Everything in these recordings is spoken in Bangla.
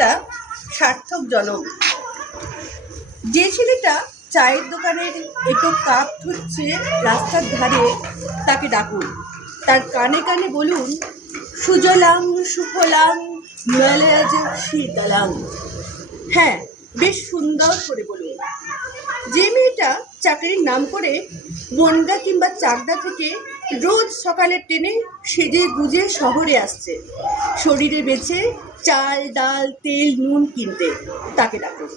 ছেলেটা সার্থক জনক। যে ছেলেটা চায়ের দোকানের একটু কাপ ধুচ্ছে রাস্তার ধারে, তাকে ডাকুন। তার কানে কানে বলুন, সুজলাং সুফলাং মলয়জ শীতলাং। হ্যাঁ, বেশ সুন্দর করে বলুন। যে মেয়েটা চাকরির নাম করে বনগা কিংবা চাকদা থেকে রোজ সকালে ট্রেনে সেজে গুজে শহরে আসছে শরীরে বেঁচে চাল ডাল তেল নুন কিনতে, তাকে ডাকুন।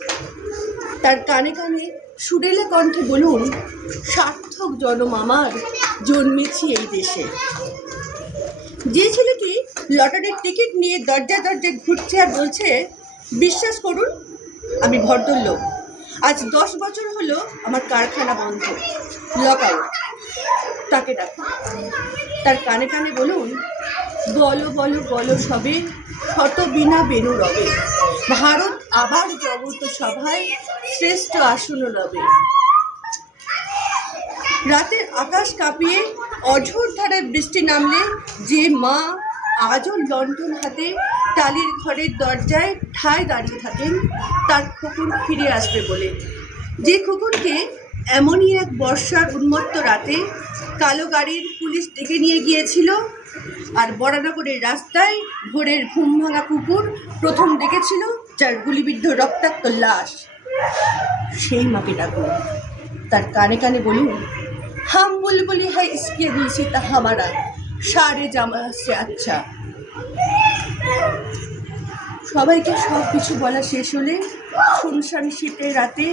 তার কানে কানে সুরেলা কণ্ঠে বলুন, সার্থক জনম আমার, জন্মেছি এই দেশে। যে ছেলেটি লটারির টিকিট নিয়ে দরজায় দরজায় ঘুরছে আর বলছে, বিশ্বাস করুন আমি ভদ্রলোক, আজ 10 বছর হলো আমার কারখানা বন্ধ, লকআউট, তাকে ডাকুন। তার কানে কানে বলুন, বলো বলো বলো সবে, শত বিনা বেনু রবে, ভারত আবার জগত সভায় শ্রেষ্ঠ আসন লবে। রাতের আকাশ কাঁপিয়ে অঝোর ধারায় বৃষ্টি নামলে যে মা আজও লণ্ঠন হাতে টালির ঘরের দরজায় ঠায় দাঁড়িয়ে থাকেন তার খোকন ফিরে আসবে বলে, যে খোকনকে এমনই এক বর্ষার উন্মত্ত রাতে কালো গাড়ির পুলিশ ডেকে নিয়ে গিয়েছিল, আর বরানগরের রাস্তায় ভোরের ঘুম ভাঙা কুকুর প্রথম ডেকেছিল যার গুলিবিদ্ধ রক্তাক্ত লাশ, সেই মাকে ডাকুন। তার কানে কানে বলুন, হাম বুলবুলি হয় ইসকে দিল সিতা হামারা, সারে জামা সে আচ্ছা। সবাইকে সব কিছু বলা শেষ হলে শুনশান শীতের রাতে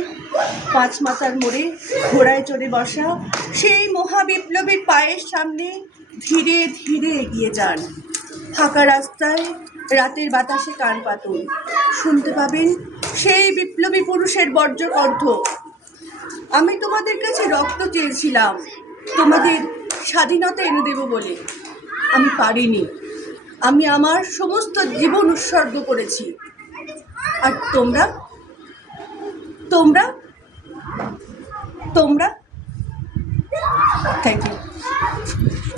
পাঁচ মাথার মোড়ে ঘোড়ায় চড়ে বসা সেই মহাবিপ্লবীর পায়ের সামনে ধীরে ধীরে এগিয়ে যান। ফাঁকা রাস্তায় রাতের বাতাসে কান পাতুন, শুনতে পাবেন সেই বিপ্লবী পুরুষের বর্জ্য কণ্ঠ, আমি তোমাদের কাছে রক্ত চেয়েছিলাম তোমাদের স্বাধীনতা এনে দেব বলে, আমি পারিনি, আমি আমার সমস্ত জীবন উৎসর্গ করেছি, আর তোমরা